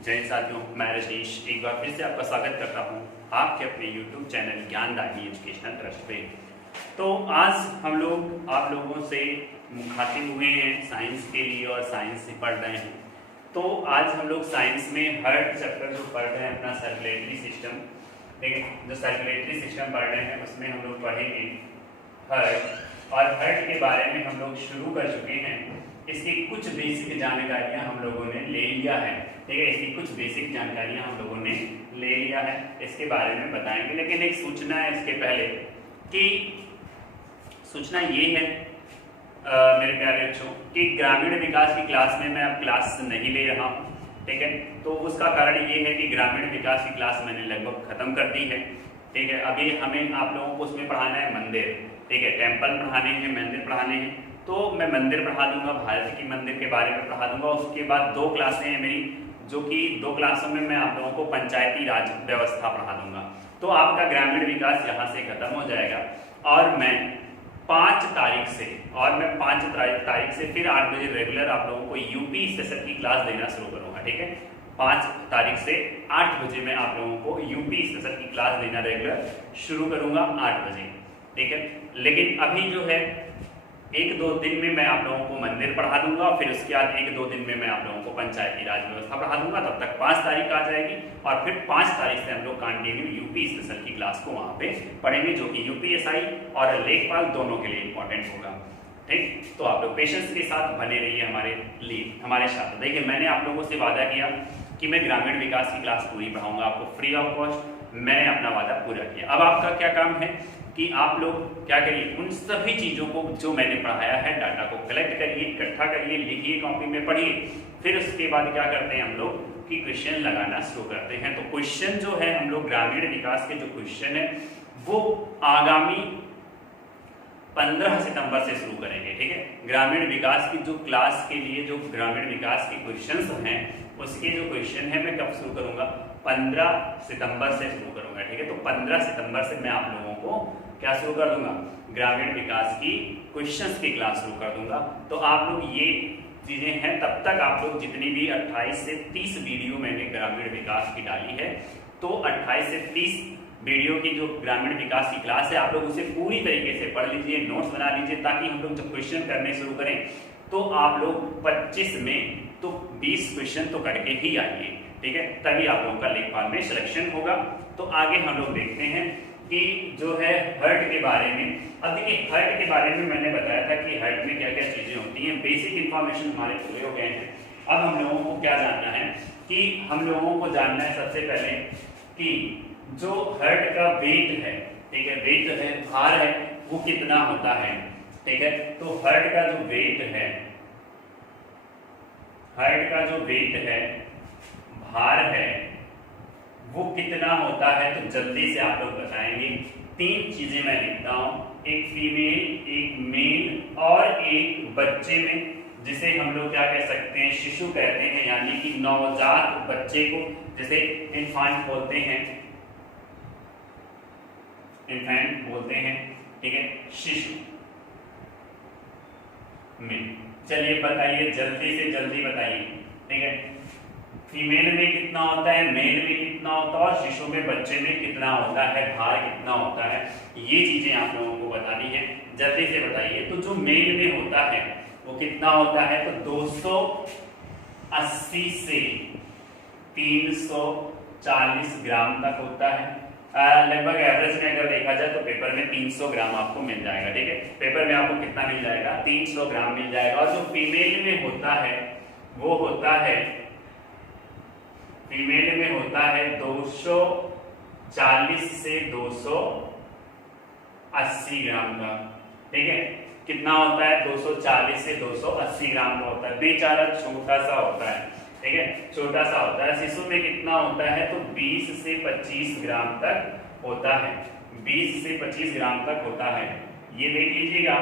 जय साथियों, मैं रजनीश एक बार फिर से आपका स्वागत करता हूं आपके अपने YouTube चैनल ज्ञानदायी एजुकेशनल ट्रस्ट पे। तो आज हम लोग आप लोगों से मुखातिब हुए हैं साइंस के लिए और साइंस से पढ़ रहे हैं। तो आज हम लोग साइंस में हर्ट चैप्टर जो पढ़ रहे हैं अपना सर्कुलेटरी सिस्टम, देखिए जो सर्कुलेटरी सिस्टम पढ़ रहे हैं उसमें हम लोग पढ़ेंगे हर्ट। और हर्ट के बारे में हम लोग शुरू कर चुके हैं। इसकी कुछ बेसिक जानकारियां हम लोगों ने ले लिया है, ठीक है। इसकी कुछ बेसिक जानकारियां हम लोगों ने ले लिया है, इसके बारे में बताएंगे। लेकिन एक सूचना है इसके पहले कि सूचना ये है मेरे प्यारे बच्चों कि ग्रामीण विकास की क्लास में मैं अब क्लास नहीं ले रहा हूँ, ठीक है। तो उसका कारण ये है कि ग्रामीण विकास की क्लास मैंने लगभग खत्म कर दी है, ठीक है। अभी हमें आप लोगों को उसमें पढ़ाना है मंदिर, ठीक है। टेम्पल पढ़ाने हैं, मंदिर पढ़ाने हैं। तो मैं मंदिर पढ़ा दूंगा, भारत की मंदिर के बारे में पढ़ा दूंगा। उसके बाद 2 क्लासें हैं मेरी, जो कि 2 क्लासों में मैं आप लोगों को पंचायती राज व्यवस्था पढ़ा दूंगा। तो आपका ग्रामीण विकास यहाँ से खत्म हो जाएगा। और मैं 5 तारीख से फिर 8 बजे रेगुलर आप लोगों को यूपी स्पेशल की क्लास देना शुरू करूंगा, ठीक है। 5 तारीख से 8 बजे मैं आप लोगों को यूपी स्पेशल की क्लास देना रेगुलर शुरू करूंगा 8 बजे, ठीक है। लेकिन अभी जो है 1-2 दिन में मैं आप लोगों को मंदिर पढ़ा दूंगा, फिर उसके बाद 1-2 दिन में मैं आप लोगों को पंचायती राज व्यवस्था पढ़ा दूंगा। तब तक 5 तारीख आ जाएगी और फिर 5 तारीख से हम लोग कंटिन्यू यूपी स्पेशल की क्लास को वहां पे पढ़ेंगे, जो कि यूपीएसआई और लेखपाल दोनों के लिए इंपॉर्टेंट होगा, ठीक। तो आप लोग पेशेंस के साथ बने रहिए हमारे साथ। देखिए, मैंने आप लोगों से वादा किया कि मैं ग्रामीण विकास की क्लास पूरी पढ़ाऊंगा आपको फ्री ऑफ कॉस्ट। मैंने अपना वादा पूरा किया। अब आपका क्या काम है कि आप लोग क्या करिए, उन सभी चीजों को जो मैंने पढ़ाया है डाटा को कलेक्ट करिए, इकट्ठा करिए, लिखिए, कॉपी में पढ़िए। फिर उसके बाद क्या करते हैं हम लोग कि क्वेश्चन लगाना शुरू करते हैं। तो क्वेश्चन जो है हम लोग ग्रामीण विकास के जो क्वेश्चन है वो आगामी 15 सितंबर से शुरू करेंगे, ठीक है। ग्रामीण विकास की जो क्लास के लिए जो ग्रामीण विकास के क्वेश्चंस हैं उसके जो क्वेश्चन है मैं कब शुरू करूंगा, 15 सितंबर से शुरू करूंगा, ठीक है। तो 15 सितंबर से मैं आप लोगों को क्या शुरू कर दूंगा, ग्रामीण विकास की क्वेश्चंस की क्लास शुरू कर दूंगा। तो आप लोग ये चीजें हैं, तब तक आप लोग जितनी भी 28 से 30 वीडियो मैंने ग्रामीण विकास की डाली है, तो 28 से 30 वीडियो की जो ग्रामीण विकास की क्लास है आप लोग उसे पूरी तरीके से पढ़ लीजिए, नोट्स बना लीजिए, ताकि हम लोग जब क्वेश्चन करने शुरू करें तो आप लोग 25 में तो 20 क्वेश्चन तो करके ही आइए, ठीक है। तभी आप लोगों का लेखपाल में सिलेक्शन होगा। तो आगे हम लोग देखते हैं कि जो है हर्ट के बारे में। अब देखिए, हर्ट के बारे में मैंने बताया था कि हर्ट में क्या क्या चीजें होती हैं, बेसिक इंफॉर्मेशन हमारे पूरे हो गए हैं। अब हम लोगों को क्या जानना है कि हम लोगों को जानना है सबसे पहले कि जो हर्ट का वेट है, ठीक है, वेट है, भार है, वो कितना होता है, ठीक है। तो हर्ट का जो वेट है, हर्ट का जो वेट है, भार है, वो कितना होता है, तो जल्दी से आप लोग बताएंगे। 3 चीजें मैं लिखता हूं, एक फीमेल, एक मेल और एक बच्चे में, जिसे हम लोग क्या कह सकते हैं, शिशु कहते हैं, यानी कि नवजात बच्चे को जैसे इन्फेंट बोलते हैं, इन्फेंट बोलते हैं, ठीक है, शिशु में। चलिए बताइए, जल्दी से जल्दी बताइए, ठीक है। फीमेल में कितना होता है, मेल में कितना होता है और शिशु में, बच्चे में कितना होता है, भार कितना होता है, ये चीजें आप लोगों को बतानी है। जल्दी से बताइए। तो जो मेल में होता है वो कितना होता है, तो 280 से 340 ग्राम तक होता है। लगभग एवरेज में अगर देखा जाए तो पेपर में 300 ग्राम आपको मिल जाएगा, ठीक है। पेपर में आपको कितना मिल जाएगा, 300 ग्राम मिल जाएगा। और जो फीमेल में होता है वो होता है, फीमेल में होता है 240 से 280 ग्राम का, ठीक है। कितना होता है, 240 से 280 ग्राम का होता है, बेचारा छोटा सा होता है, ठीक है, छोटा सा होता है। शिशु में कितना होता है, तो 20 से 25 ग्राम तक होता है, 20 से 25 ग्राम तक होता है। ये देख लीजिएगा,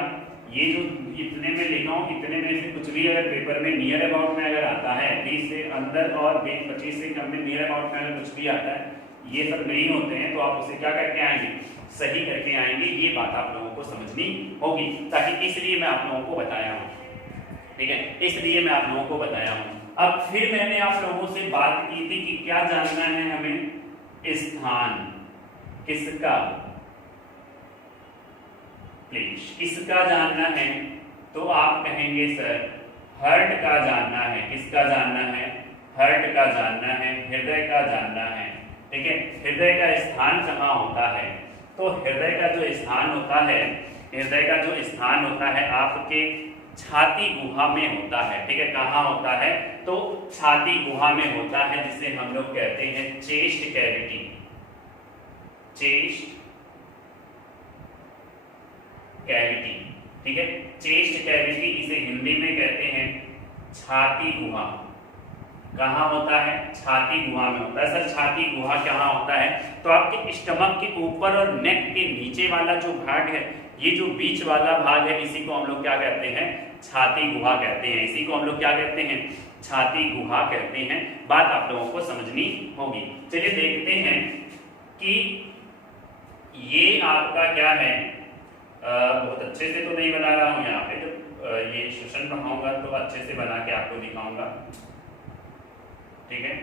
ये जो इतने में लिखा हूं, इतने में से कुछ भी अगर पेपर में नियर अबाउट में अगर आता है, 20 से अंदर और 25 से कम में नियर अबाउट में अगर कुछ भी आता है, ये सब नहीं होते हैं, तो आप उसे क्या करके आएंगे, सही करके आएंगे। ये बात आप लोगों को समझनी होगी, ताकि इसलिए मैं आप लोगों को बताया हूं, ठीक है, इसलिए मैं आप लोगों को बताया हूं। अब फिर मैंने आप लोगों से बात की थी कि क्या जानना है हमें, स्थान किसका, प्लीज किसका जानना है, तो आप कहेंगे सर हार्ट का जानना है। किसका जानना है, हार्ट का जानना है, हृदय का जानना है। ठीक है, हृदय का स्थान कहाँ होता है, तो हृदय का जो स्थान होता है, हृदय का जो स्थान होता है आपके छाती गुहा में होता है। ठीक है, कहाँ होता है, तो छाती गुहा में होता है, जिसे हम लोग कहते हैं चेस्ट कैविटी। चेस्ट कैविटी, ठीक है, चेस्ट कैविटी इसे हिंदी में कहते हैं छाती गुहा। कहाँ होता है, छाती गुहा में होता है। सर छाती गुहा कहाँ होता है, तो आपके स्टमक के ऊपर और नेक के नीचे वाला जो भाग है, ये जो बीच वाला भाग है, इसी को हम लोग क्या कहते हैं, छाती गुहा कहते हैं। इसी को हम लोग क्या कहते हैं, छाती गुहा कहते हैं। बात आप लोगों को समझनी होगी। चलिए देखते हैं कि ये आपका क्या है, बहुत अच्छे से तो नहीं बना रहा हूं यहाँ पे, जब ये सेशन पढ़ाऊंगा तो अच्छे से बना के आपको दिखाऊंगा। ठीक है,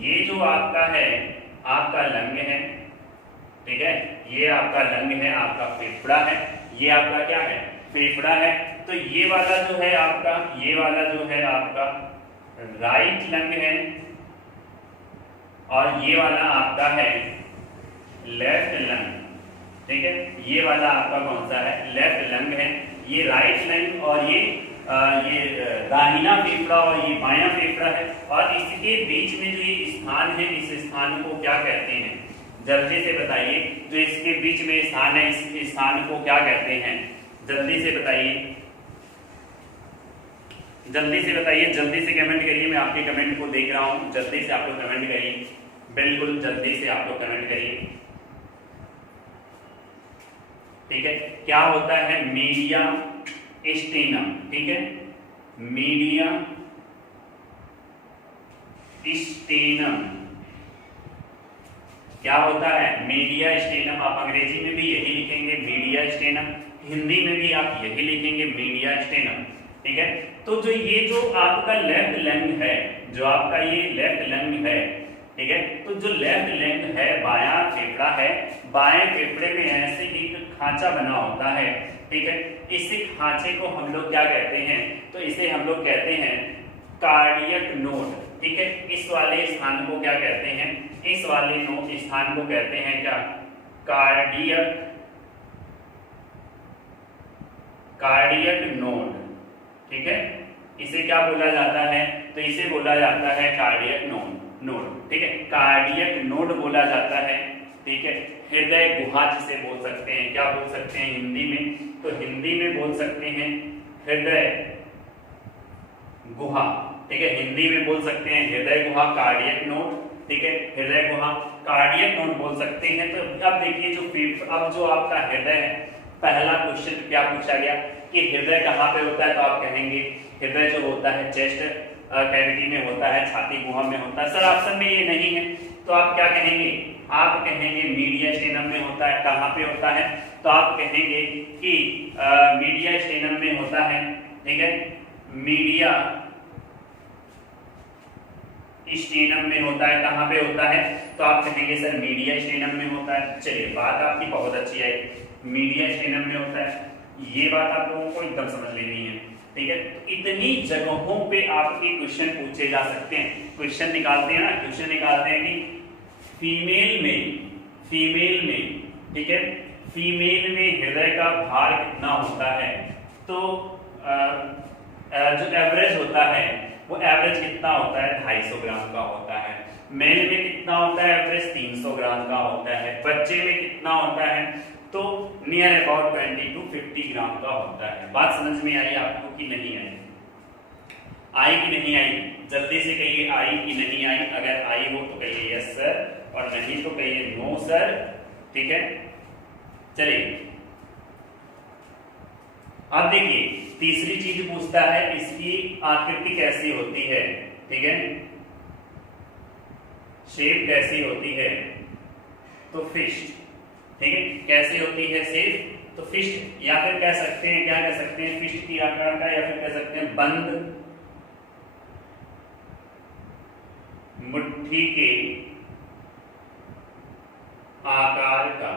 ये जो आपका है, आपका लंग है। ठीक है, ये आपका लंग है, आपका फेफड़ा है, ये आपका क्या है, फेफड़ा है। तो ये वाला जो है आपका, ये वाला जो है आपका राइट लंग है, और ये वाला आपका है लेफ्ट लंग। ठीक है, ये वाला आपका कौन सा है, लेफ्ट लंग है। ये राइट लंग और ये दाहिना फेफड़ा और ये बायां फेफड़ा है। और इसके बीच में जो ये स्थान है, इस स्थान को क्या कहते हैं, जल्दी से बताइए। जो इसके बीच में स्थान है, इस स्थान को क्या कहते हैं, जल्दी से बताइए, जल्दी से बताइए, जल्दी से कमेंट करिए। मैं आपके कमेंट को देख रहा हूं, जल्दी से आप लोग कमेंट करिए, बिल्कुल जल्दी से आप लोग कमेंट करिए। ठीक है, क्या होता है, मीडिया स्टेनम। ठीक है, मीडिया स्टेनम क्या होता है, मीडिया स्टेनम। आप अंग्रेजी में भी यही लिखेंगे मीडिया स्टेनम, हिंदी में भी आप यही लिखेंगे मीडिया स्टेनम। ठीक है, तो जो आपका लेफ्ट लंग है, जो आपका ये लेफ्ट लंग है, ठीक है, तो जो लेफ्ट लंग है, बायां फेफड़ा है, बाएं फेफड़े में ऐसे एक खांचा बना होता है। ठीक है, इसी खांचे को हम लोग क्या कहते हैं, तो इसे हम लोग कहते हैं कार्डियक नोड। ठीक है, इस वाले स्थान को क्या कहते हैं, इस वाले स्थान को कहते हैं क्या, कार्डियक नोड। ठीक है, इसे क्या बोला जाता है, तो इसे बोला जाता है कार्डियक नोड। ठीक है, कार्डियक नोड बोला जाता है। ठीक है, हृदय गुहा जिसे बोल सकते हैं, क्या बोल सकते हैं हिंदी में, तो हिंदी में बोल सकते हैं हृदय गुहा। ठीक है, हिंदी में बोल सकते हैं हृदय गुहा, कार्डियक नोड। ठीक है, हृदय गुहा, कार्डियक नोड बोल सकते हैं। तो अब देखिए अब जो आपका हृदय है, पहला क्वेश्चन क्या पूछा गया कि हृदय कहाँ पे होता है, तो आप कहेंगे हृदय जो होता है चेस्ट कैविटी में होता है, छाती गुहा में होता है। सर ऑप्शन में ये नहीं है, तो आप क्या कहेंगे, आप कहेंगे मीडिया स्टेनम में होता है। कहाँ पे होता है, तो आप कहेंगे कि मीडिया स्टेनम में होता है। ठीक है, मीडिया स्टेनम में होता है। कहाँ पे होता है, तो आप कहेंगे सर मीडिया स्टेनम में होता है। चलिए, बात आपकी बहुत अच्छी आई, मीडिया स्टेनम में होता है, ये बात आप लोगों को एकदम समझ लेनी है। ठीक है, इतनी जगहों पे आपके क्वेश्चन पूछे जा सकते हैं। क्वेश्चन निकालते हैं ना, क्वेश्चन निकालते हैं कि फीमेल में, ठीक है, फीमेल में हृदय का भार कितना होता है, तो जो एवरेज होता है, वो एवरेज कितना होता है, 250 ग्राम का होता है। मेल में कितना होता है एवरेज, 300 ग्राम का होता है। बच्चे में कितना होता है, तो नियर अबाउट 20 to 50 ग्राम का होता है। बात समझ में आई आपको कि नहीं आई, आई कि नहीं आई, जल्दी से कहिए आई कि नहीं आई। अगर आई हो तो कहिए यस सर, और नहीं तो कहिए नो सर। ठीक है, चलिए अब देखिए तीसरी चीज पूछता है, इसकी आकृति कैसी होती है। ठीक है, शेप कैसी होती है, तो फिस्ट। ठीक है, कैसे होती है शेप, तो फिस्ट, या फिर कह सकते हैं, क्या कह सकते हैं, फिस्ट की आकार का, या फिर कह सकते हैं बंद मुट्ठी के आकार का,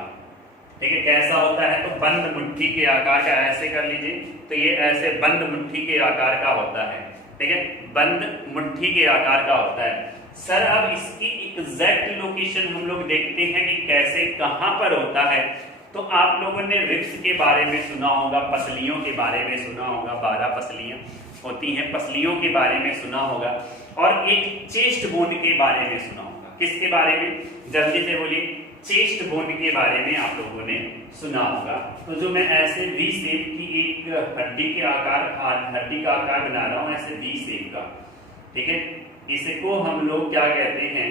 ठीक है, कैसा होता है, तो बंद मुट्ठी के आकार का, ऐसे कर लीजिए, तो ये ऐसे बंद मुट्ठी के आकार का होता है, ठीक है, बंद मुट्ठी के आकार का होता है। सर अब इसकी एग्जैक्ट लोकेशन हम लोग देखते हैं कि कैसे कहां पर होता है। तो आप लोगों ने रिब्स के बारे में सुना होगा, पसलियों के बारे में सुना होगा, 12 पसलियां होती हैं, पसलियों के बारे में सुना होगा, और एक चेस्ट बोन के बारे में सुना होगा। किसके बारे में, जल्दी से बोलिए, चेस्ट बोन के बारे में आप लोगों ने सुना होगा। तो जो मैं ऐसे वी शेप की एक हड्डी के आकार, हड्डी का आकार बना रहा हूं, ऐसे वी शेप का, ठीक है, इसको हम लोग क्या कहते हैं,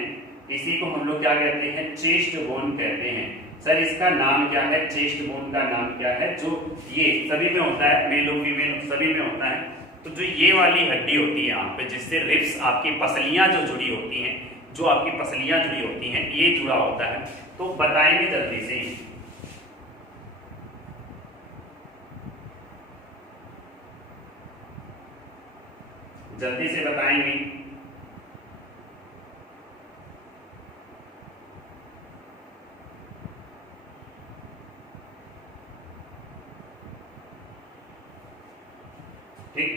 इसी को हम लोग क्या कहते हैं, चेस्ट बोन कहते हैं। सर इसका नाम क्या है, चेस्ट बोन का नाम क्या है, जो ये सभी में होता है, मेल और फीमेल सभी में होता है। तो जो ये वाली हड्डी होती है यहाँ पे, जिससे रिब्स आपकी पसलियां जो जुड़ी होती हैं, जो आपकी पसलियां जुड़ी होती हैं, ये जुड़ा होता है। तो बताएंगे जल्दी से, जल्दी से बताएंगे। ठीक,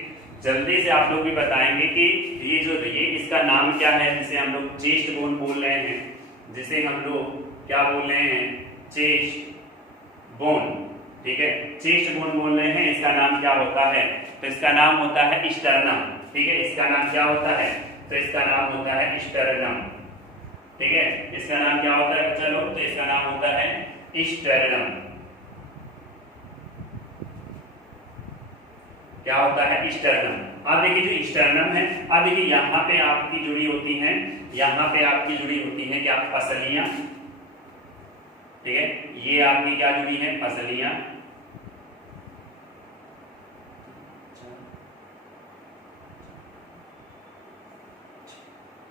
जल्दी से आप लोग भी बताएंगे कि ये इसका नाम क्या है, जिसे हम लोग चेस्ट बोन बोल रहे हैं, जिसे हम लोग क्या बोल रहे हैं, चेस्ट बोन, ठीक है, चेस्ट बोन बोल रहे हैं। इसका नाम क्या होता है, तो इसका नाम होता है स्टर्नम, ठीक है, इसका नाम क्या होता है, तो इसका नाम होता है स्टर्नम, ठीक है, इसका नाम क्या होता है, चलो, तो इसका नाम होता है स्टर्नम। क्या होता है, स्टर्नम। अब देखिए जो स्टर्नम है, अब देखिए यहाँ पे आपकी जुड़ी होती हैं, यहाँ पे आपकी जुड़ी होती हैं क्या, पसलियां, ठीक है, ये आपकी क्या जुड़ी हैं, पसलियां,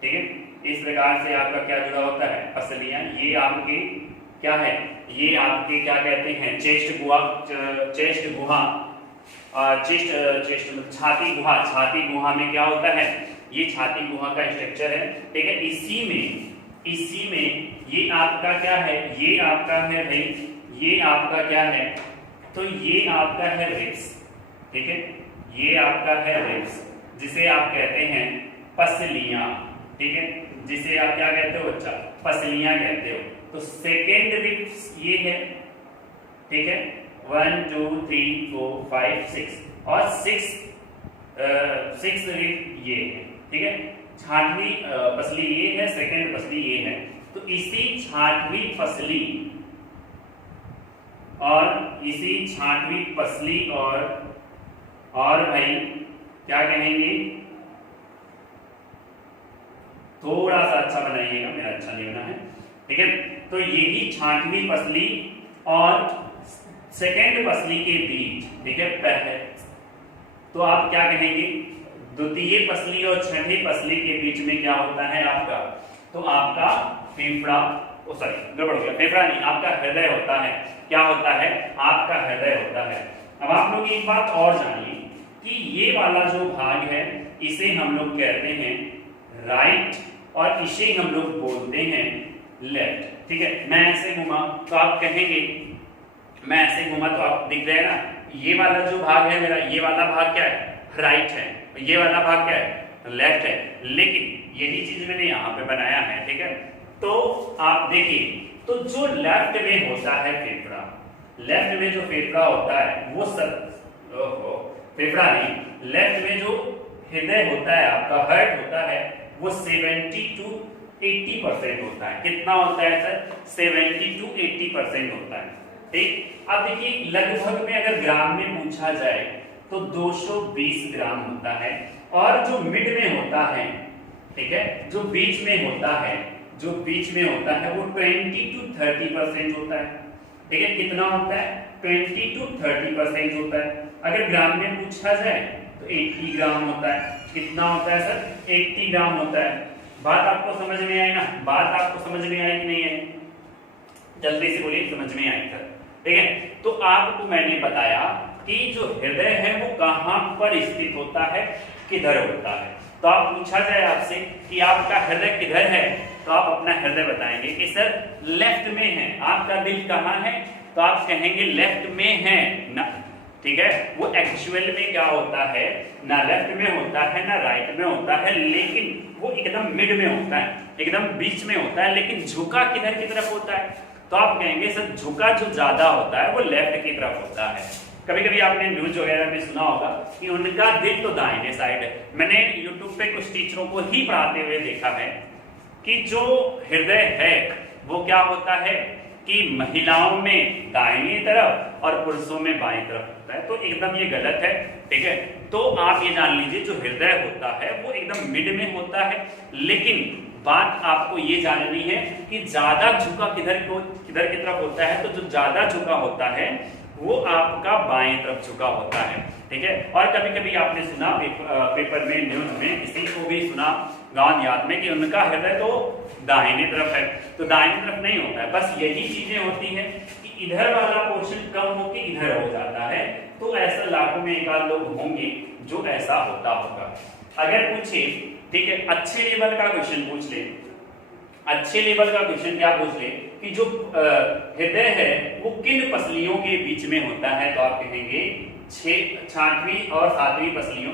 ठीक है, इस प्रकार से आपका क्या जुड़ा होता है, पसलियां। ये आपके क्या है, ये आपके क्या कहते हैं, चेस्ट गुहा, चेस्ट गुहा, चेस्ट छाती गुहा, छाती गुहा में क्या होता है, ये छाती गुहा का स्ट्रक्चर है, ठीक है। इसी में ये आपका क्या है, ये आपका है भाई, ये आपका क्या है, तो ये आपका है रिब्स, ठीक है, ये आपका है रिब्स, जिसे आप कहते हैं पसलियां, ठीक है, जिसे आप क्या कहते हो बच्चा, पसलियां कहते हो। तो सेकेंड रिब्स ये है, ठीक है, 1 2 3 4 5 6 और 6 रिब ये है, ठीक है, छांटवी पसली ये है, सेकेंड पसली ये है। तो इसी छांटवी पसली और इसी छांटवी पसली और भाई क्या कहेंगे, थोड़ा सा अच्छा बनाइएगा, मेरा अच्छा नहीं बना है, ठीक है। तो यही छांटवी पसली और सेकेंड पसली के बीच, ठीक है, पहले तो आप क्या कहेंगे, द्वितीय पसली और छठी पसली के बीच में क्या होता है आपका, तो आपका फेफड़ा, सॉरी गड़बड़ हो गया, फेफड़ा नहीं, आपका हृदय होता है। क्या होता है, आपका हृदय होता है। अब आप लोग एक बात और जानिए कि ये वाला जो भाग है, इसे हम लोग कहते हैं राइट और इसे हम लोग बोलते हैं लेफ्ट, ठीक है। मैं ऐसे घुमा तो आप कहेंगे, मैं ऐसे घुमा तो आप दिख रहे हैं ना, ये वाला जो भाग है मेरा, ये वाला भाग क्या है, राइट है, ये वाला भाग क्या है, लेफ्ट है। लेकिन यही चीज मैंने यहाँ पे बनाया है, ठीक है। तो आप देखिए, तो जो लेफ्ट में होता है फेफड़ा, लेफ्ट में जो फेफड़ा होता है वो फेफड़ा नहीं, लेफ्ट में जो हृदय होता है, आपका हार्ट होता है, वो 70 to 80% होता है। कितना होता है सर, 70 to 80% होता है, ठीक। अब देखिए लगभग में अगर ग्राम में पूछा जाए तो 220 ग्राम होता है, और जो मिड में होता है, ठीक है, जो बीच में होता है, जो बीच में होता है वो 20 to 30% होता है, ठीक है। कितना होता है, 20 to 30% होता है। अगर ग्राम में पूछा जाए तो 80 ग्राम होता है। कितना होता है सर, 80 ग्राम होता है। बात आपको समझ में आई ना, बात आपको समझ में आई कि नहीं है, जल्दी से बोलिए, समझ में आई सर, ठीक है। तो आपको मैंने बताया कि जो हृदय है वो कहां पर स्थित होता है, किधर होता है। तो आप पूछा जाए आपसे कि आपका हृदय किधर है, तो आप अपना हृदय बताएंगे कि सर लेफ्ट में है। आपका दिल कहाँ है, तो आप कहेंगे लेफ्ट में है ना, ठीक है। वो एक्चुअल में क्या होता है, ना लेफ्ट में होता है ना राइट में होता है, लेकिन वो एकदम मिड में होता है, एकदम बीच में होता है। लेकिन झुका किधर की तरफ होता है, तो आप कहेंगे सर झुका जो ज्यादा होता है वो लेफ्ट की तरफ होता है। कभी कभी आपने न्यूज वगैरह में सुना होगा कि उनका दिल तो दाहिने साइड है। मैंने यूट्यूब पे कुछ टीचरों को ही पढ़ाते हुए देखा है कि जो हृदय है वो क्या होता है कि महिलाओं में दाहिनी तरफ और पुरुषों में बाईं तरफ होता है। तो एकदम ये गलत है, ठीक है। तो आप ये जान लीजिए जो हृदय होता है वो एकदम मिड में होता है। लेकिन बात आपको ये जाननी है कि ज्यादा झुका किधर की तरफ होता है, तो जो ज्यादा झुका होता है वो आपका बाएं तरफ झुका होता है, ठीक है। और कभी कभी आपने सुना पेपर में, न्यूज में, किसी को भी सुना गांव देहात में कि उनका हृदय तो दाहिने तरफ है। तो दाहिने तरफ नहीं होता है, बस यही चीजें होती हैं कि इधर वाला पोर्शन कम होके इधर हो जाता है। तो ऐसा लाखों में एक आध लोग होंगे जो ऐसा होता होगा। अगर पूछे, ठीक है, अच्छे लेवल का क्वेश्चन पूछ ले, अच्छे लेवल का क्वेश्चन क्या पूछ ले कि जो हृदय है वो किन पसलियों के बीच में होता है, तो आप कहेंगे 6वीं और 7वीं पसलियों,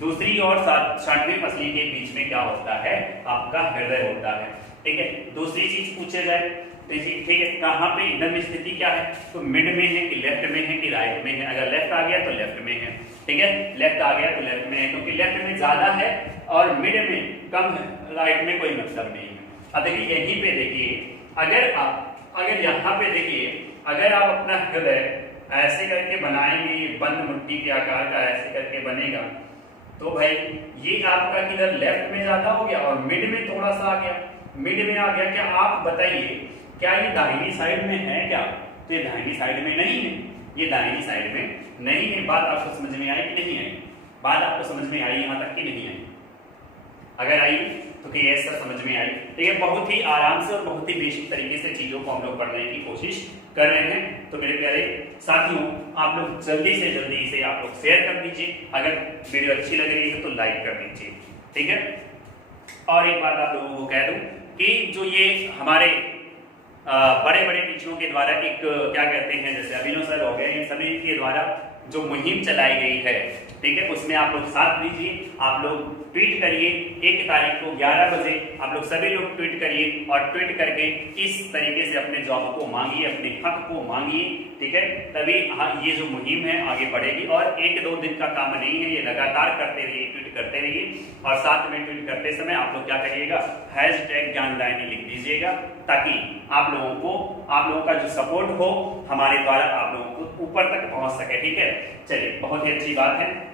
दूसरी और 6वीं पसली के बीच में क्या होता है, आपका हृदय होता है, ठीक है। दूसरी चीज पूछे जाए, ठीक है, कहाँ पे इधर में स्थिति क्या है, तो मिड में है कि लेफ्ट में है कि राइट में है। अगर लेफ्ट आ गया तो लेफ्ट में है, ठीक है, लेफ्ट आ गया तो लेफ्ट में है, क्योंकि लेफ्ट में ज्यादा है और मिड में कम है, राइट में कोई मतलब नहीं है। अब देखिए यहीं पे देखिए, अगर यहाँ पे देखिए, अगर आप अपना हृदय ऐसे करके बनाएंगे, बंद मुट्ठी के आकार का ऐसे करके बनेगा, तो भाई ये आपका किधर लेफ्ट में ज्यादा हो गया और मिड में थोड़ा सा आ गया, मिड में आ गया। क्या आप बताइए क्या ये दाहिनी साइड में है क्या, तो ये दाहिनी साइड में नहीं है, ये दाहिनी साइड में नहीं है। बात आपको समझ में आई कि नहीं आई, बात आपको समझ में आई यहाँ तक कि नहीं आई? अगर आई तो क्लियर सर समझ में आई, ठीक है। बहुत ही आराम से और बहुत ही बेसिक तरीके से चीजों को हम लोग पढ़ने की कोशिश कर रहे हैं। तो मेरे प्यारे साथियों, आप लोग जल्दी से जल्दी इसे आप लोग शेयर कर दीजिए, अगर वीडियो अच्छी लग रही है तो लाइक कर दीजिए, ठीक है। और एक बात आप लोगों को कह दूं कि जो ये हमारे बड़े बड़े टीचरों के द्वारा एक क्या कहते हैं, जैसे अभिनव सर हो गए, इन सभी के द्वारा जो मुहिम चलाई गई है, ठीक है, उसमें आप लोग साथ दीजिए। आप लोग ट्वीट करिए 1 तारीख को 11 बजे, आप लोग सभी लोग ट्वीट करिए और ट्वीट करके इस तरीके से अपने जॉब को मांगिए, अपने हक को मांगिए, ठीक है। तभी ये जो मुहिम है आगे बढ़ेगी। और 1-2 दिन का काम नहीं है, ये लगातार करते रहिए, ट्वीट करते रहिए। और साथ में ट्वीट करते समय आप लोग क्या करिएगा, #ज्ञानदायिनी लिख दीजिएगा, ताकि आप लोगों का जो सपोर्ट हो हमारे द्वारा आप लोगों को ऊपर तक पहुंच सके, ठीक है। चलिए, बहुत ही अच्छी बात है।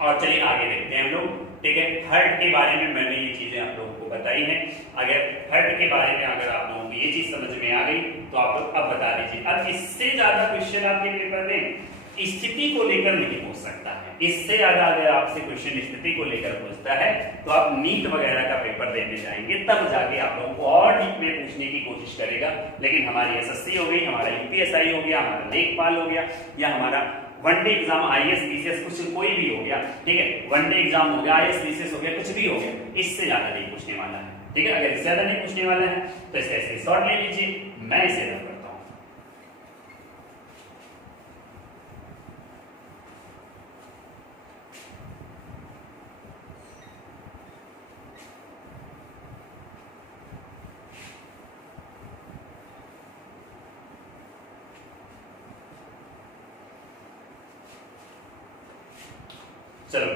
और चलिए आगे देखते हैं हम लोग, ठीक है। हर्ट के बारे में मैंने ये चीजें आप लोगों को बताई हैं। अगर हर्ट के बारे में अगर आप लोगों को ये चीज समझ में आ गई तो आप लोग अब बता दीजिए। अब इससे ज्यादा क्वेश्चन आपके पेपर में स्थिति को लेकर नहीं पूछ सकता है। इससे ज्यादा अगर आपसे क्वेश्चन स्थिति को लेकर पूछता है तो आप नीट वगैरह का पेपर देने जाएंगे, तब जाके आप लोगों को और डीप में पूछने की कोशिश करेगा। लेकिन हमारी एसएससी हो गई, हमारा यूपीएसआई हो गया, हमारा लेखपाल हो गया, या हमारा वनडे एग्जाम आईएएस बीसीएस कुछ कोई भी हो गया, ठीक है, वनडे एग्जाम हो गया, आईएएस बीसीएस हो गया, कुछ भी हो गया, इससे ज्यादा नहीं पूछने वाला है, ठीक है। अगर इससे ज्यादा नहीं पूछने वाला है तो इसका स्क्रीनशॉट ले लीजिए, मैं इसे रख करता हूं। चलो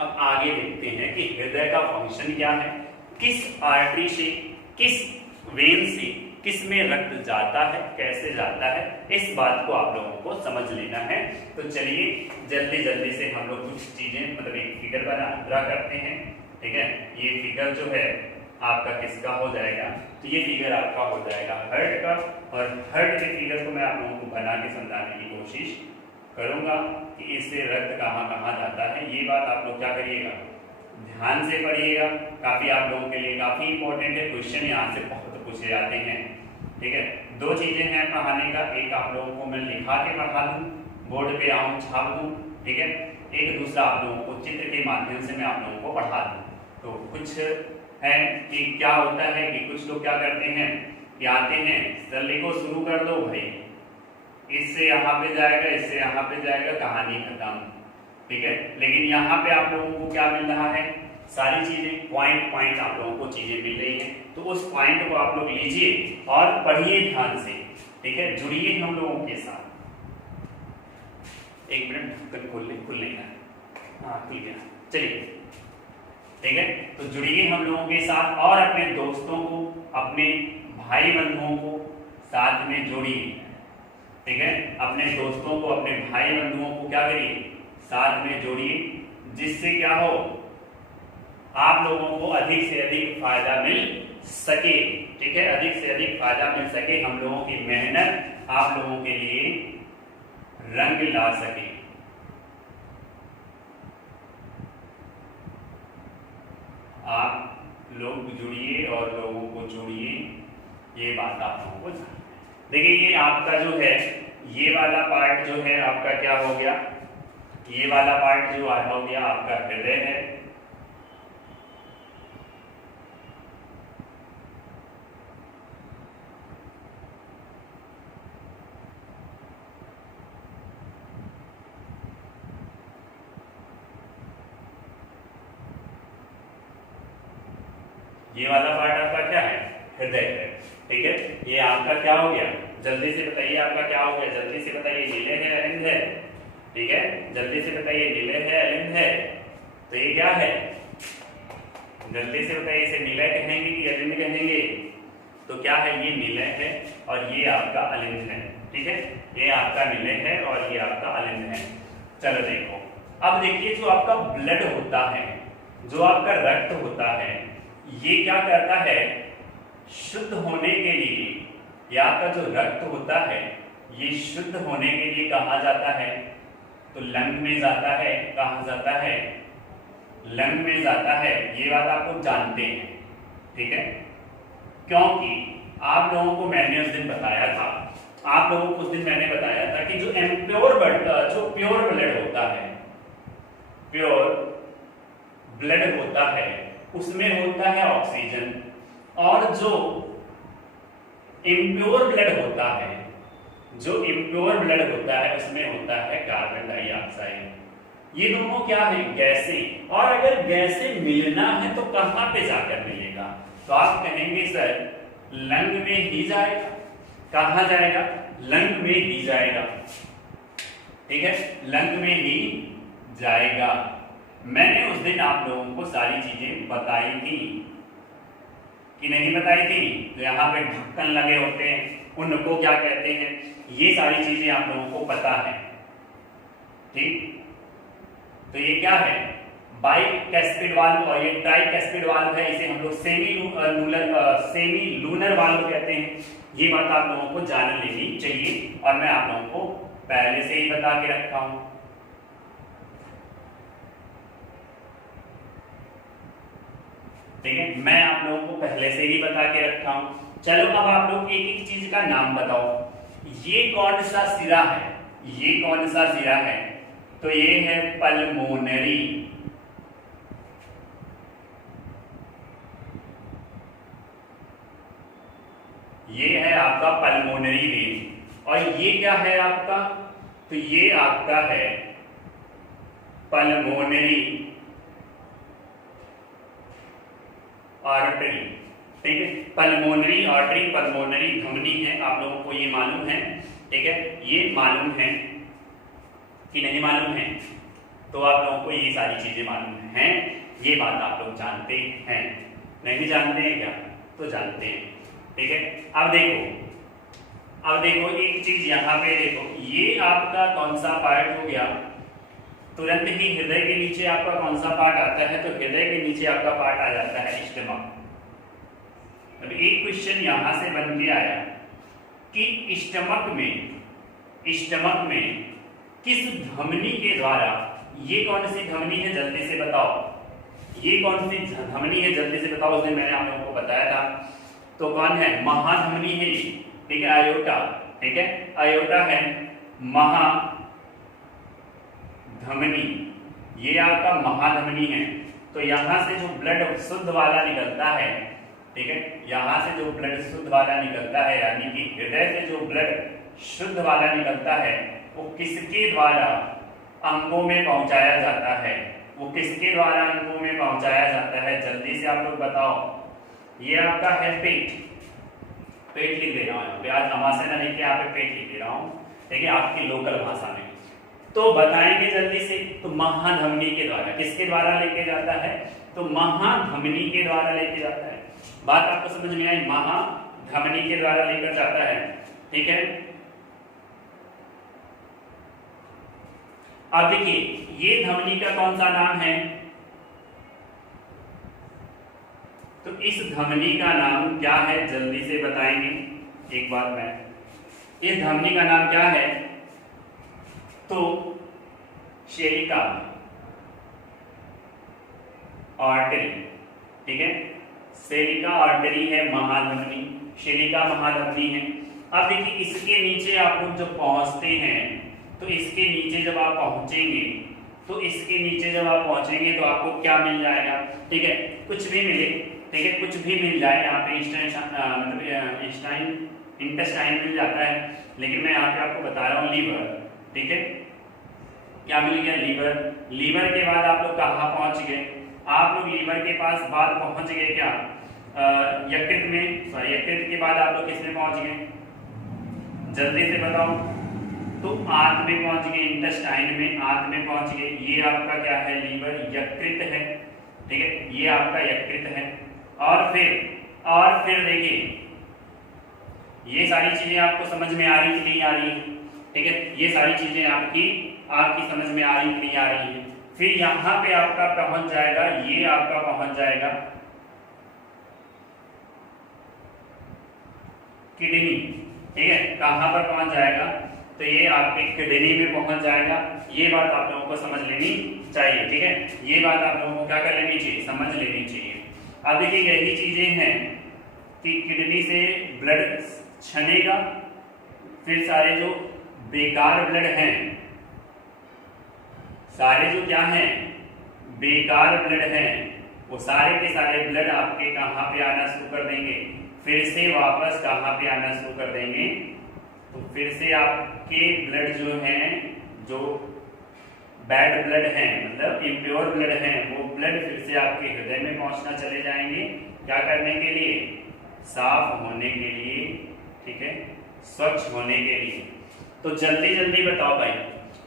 अब आगे देखते हैं कि हृदय का फंक्शन क्या है, किस आर्टरी से, किस वेन से किस में रक्त जाता है, कैसे जाता है, इस बात को आप लोगों को समझ लेना है। तो चलिए जल्दी से हम लोग कुछ चीजें, मतलब एक फिगर ड्रा करते हैं, ठीक है। ये फिगर जो है आपका किसका हो जाएगा, तो ये फिगर आपका हो जाएगा हर्ट का। और हर्ट के फिगर को मैं आप लोगों को बना के समझाने की कोशिश करूंगा कि इससे रक्त कहाँ कहाँ जाता है। ये बात आप लोग क्या करिएगा, ध्यान से पढ़िएगा, काफी आप लोगों के लिए काफी इंपॉर्टेंट है। क्वेश्चन यहाँ से बहुत पूछे जाते हैं, ठीक है। 2 चीजें हैं पढ़ाने का, एक आप लोगों को मैं लिखा के पढ़ा दूं, बोर्ड पे आऊं छाप दूं, ठीक है, एक दूसरा आप लोगों को चित्र के माध्यम से मैं आप लोगों को पढ़ा दूं। तो कुछ है कि क्या होता है कि कुछ लोग क्या करते हैं कि आते हैं, सर लिखो शुरू कर दो भाई, इससे यहाँ पे जाएगा, इससे यहाँ पे जाएगा, कहानी खत्म, ठीक है। लेकिन यहाँ पे आप लोगों को क्या मिल रहा है, सारी चीजें पॉइंट पॉइंट आप लोगों को चीजें मिल रही हैं। तो उस पॉइंट को आप लोग लीजिए और पढ़िए ध्यान से, ठीक है, जुड़िए हम लोगों के साथ। एक मिनट, ढक्कन खुल नहीं रहा, हाँ खुल गया, चलिए, ठीक है। तो जुड़िए हम लोगों के साथ और अपने दोस्तों को, अपने भाई बंधुओं को साथ में जोड़िए, ठीक है। अपने दोस्तों को, अपने भाई बंधुओं को क्या करिए, साथ में जोड़िए, जिससे क्या हो, आप लोगों को अधिक से अधिक फायदा मिल सके, ठीक है, अधिक से अधिक फायदा मिल सके, हम लोगों की मेहनत आप लोगों के लिए रंग ला सके। आप लोग जुड़िए और लोगों को जोड़िए, ये बात आप लोगों को जानना है। देखिए ये आपका जो है, ये वाला पार्ट जो है आपका क्या हो गया, ये वाला पार्ट जो हो गया आपका हृदय है, ये वाला पार्ट आपका क्या है, हृदय है, ठीक है। ये आपका क्या हो गया, जल्दी से बताइए आपका क्या हो गया, जल्दी से बताइए, नीले है अलिंद है, ठीक है, जल्दी से बताइए, नीले है अलिंद है, तो ये क्या है, जल्दी से बताइए, इसे नीला कहेंगे कि अलिंद कहेंगे, तो क्या है, ये नीले है और ये आपका अलिंद है, ठीक है, ये आपका नीले है और ये आपका अलिंद है। चलो देखो, अब देखिए जो आपका ब्लड होता है, जो आपका रक्त होता है, ये क्या करता है, शुद्ध होने के लिए, या आपका जो रक्त होता है ये शुद्ध होने के लिए कहाँ जाता है, तो लंग में जाता है, कहाँ जाता है, लंग में जाता है, ये बात आप लोग जानते हैं, ठीक है। क्योंकि आप लोगों को मैंने उस दिन बताया था, आप लोगों को उस दिन मैंने बताया था कि जो इम्प्योर ब्लड, जो प्योर ब्लड होता है, प्योर ब्लड होता है, उसमें होता है ऑक्सीजन, और जो इम्प्योर ब्लड होता है, जो इम्प्योर ब्लड होता है उसमें होता है कार्बन डाइऑक्साइड। ये दोनों क्या है, गैसें, और अगर गैसें मिलना है तो कहां पे जाकर मिलेगा, तो आप कहेंगे सर लंग में ही जाएगा, कहां जाएगा, लंग में ही जाएगा, ठीक है, लंग में ही जाएगा। मैंने उस दिन आप लोगों को सारी चीजें बताई थी कि नहीं बताई थी, तो यहाँ पे ढक्कन लगे होते हैं उनको क्या कहते हैं, ये सारी चीजें आप लोगों को पता है, ठीक। तो ये क्या है, बाइकैस्पिड वाल्व, और ये ट्राइकैस्पिड वाल्व है, इसे हम लोग सेमी लूनर वाल्व कहते हैं। ये बात आप लोगों को जान लेनी चाहिए, और मैं आप लोगों को पहले से ही बता के रखा हूं, ठीक है, मैं आप लोगों को पहले से ही बता के रखा हूं। चलो अब आप लोग एक एक चीज का नाम बताओ, ये कौन सा सिरा है, ये कौन सा सिरा है, तो ये है पल्मोनरी, ये है आपका पल्मोनरी वेन, और ये क्या है आपका, तो ये आपका है पल्मोनरी आर्टरी, ठीक है, पल्मोनरी आर्टरी, पल्मोनरी धमनी है, आप लोगों को ये मालूम है, ठीक है, ये मालूम है कि नहीं मालूम है, तो आप लोगों को ये सारी चीजें मालूम हैं, ये बात आप लोग जानते हैं, नहीं जानते हैं क्या, तो जानते हैं, ठीक है। अब देखो एक चीज यहाँ पे देखो, ये आपका कौन सा पार्ट हो गया, तुरंत ही हृदय के नीचे आपका कौन सा पार्ट आता है, तो हृदय के नीचे आपका पार्ट आ जाता है स्टमक। अब एक क्वेश्चन यहां से बन के आया कि स्टमक में किस धमनी के द्वारा, ये कौन सी धमनी है जल्दी से बताओ, ये कौन सी धमनी है जल्दी से बताओ, उस दिन मैंने आप लोगों को बताया था, तो कौन है, महाधमनी है, ठीक है, आयोटा, ठीक है, आयोटा है महाधमनी, ये आपका महाधमनी है। तो यहाँ से जो ब्लड शुद्ध वाला निकलता है, ठीक है, यहाँ से जो ब्लड शुद्ध वाला निकलता है, यानी कि हृदय से जो ब्लड शुद्ध वाला निकलता है, वो किसके द्वारा अंगों में पहुंचाया जाता है? वो किसके द्वारा अंगों में पहुंचाया जाता है? जल्दी से आप लोग बताओ। ये आपका है पेट। पेट लिख दे रहा हूँ, आज हमाशा ना लिख के यहाँ पे पेट लिख दे रहा हूँ, ठीक है, आपकी लोकल भाषा में। तो बताएंगे जल्दी से। तो महाधमनी के द्वारा, किसके द्वारा लेके जाता है? तो महाधमनी के द्वारा लेके जाता है। बात आपको समझ में आई? महाधमनी के द्वारा लेकर जाता है, ठीक है। अब देखिए, ये धमनी का कौन सा नाम है? तो इस धमनी का नाम क्या है? जल्दी से बताएंगे एक बार मैं। इस धमनी का नाम क्या है? तो शेलिका आर्टरी, ठीक है, शेलिका आर्टरी है महाधमनी, शेलिका महाधमनी है। अब देखिए, इसके नीचे आप लोग जब पहुंचते हैं, तो इसके नीचे जब आप पहुंचेंगे, तो इसके नीचे जब आप पहुंचेंगे तो आपको क्या मिल जाएगा? ठीक है, कुछ भी मिले, ठीक है, कुछ भी मिल जाए। यहाँ पे इंटेस्टाइन मिल जाता है, लेकिन मैं यहाँ पे आपको बता रहा हूँ लीवर, ठीक है। क्या मिल गया? लीवर। लीवर के बाद आप लोग कहाँ पहुंच गए? आप लोग लीवर के पास बाद पहुंच गए क्या? यकृत में, सॉरी, यकृत के बाद आप लोग किसमें पहुंच गए? जल्दी से बताओ। तो आंत में पहुंच गए, इंटेस्टाइन में, आंत में पहुंच गए। ये आपका क्या है? लीवर, यकृत है, ठीक है, ये आपका यकृत है। और फिर देखिए, ये सारी चीजें आपको समझ में आ रही कि नहीं आ रही? ठीक है, ये सारी चीजें आपकी समझ में आ रही कि नहीं आ रही है? फिर यहां पे आपका पहुंच जाएगा, ये आपका पहुंच जाएगा किडनी, ठीक है। कहां पर पहुंच जाएगा? तो ये आपके किडनी में पहुंच जाएगा। ये बात आप लोगों को समझ लेनी चाहिए, ठीक है, ये बात आप लोगों को क्या कर लेनी चाहिए? समझ लेनी चाहिए। अब देखिए, यही चीजें हैं कि किडनी से ब्लड छनेगा, फिर सारे जो बेकार ब्लड हैं, सारे जो क्या हैं? बेकार ब्लड हैं, वो सारे के सारे ब्लड आपके कहां पे आना शुरू कर देंगे? फिर से वापस कहां पे आना शुरू कर देंगे? तो फिर से आपके ब्लड जो हैं, जो बैड ब्लड हैं, मतलब इम्प्योर ब्लड हैं, वो ब्लड फिर से आपके हृदय में पहुंचना चले जाएंगे। क्या करने के लिए? साफ होने के लिए, ठीक है, स्वच्छ होने के लिए। तो जल्दी जल्दी बताओ भाई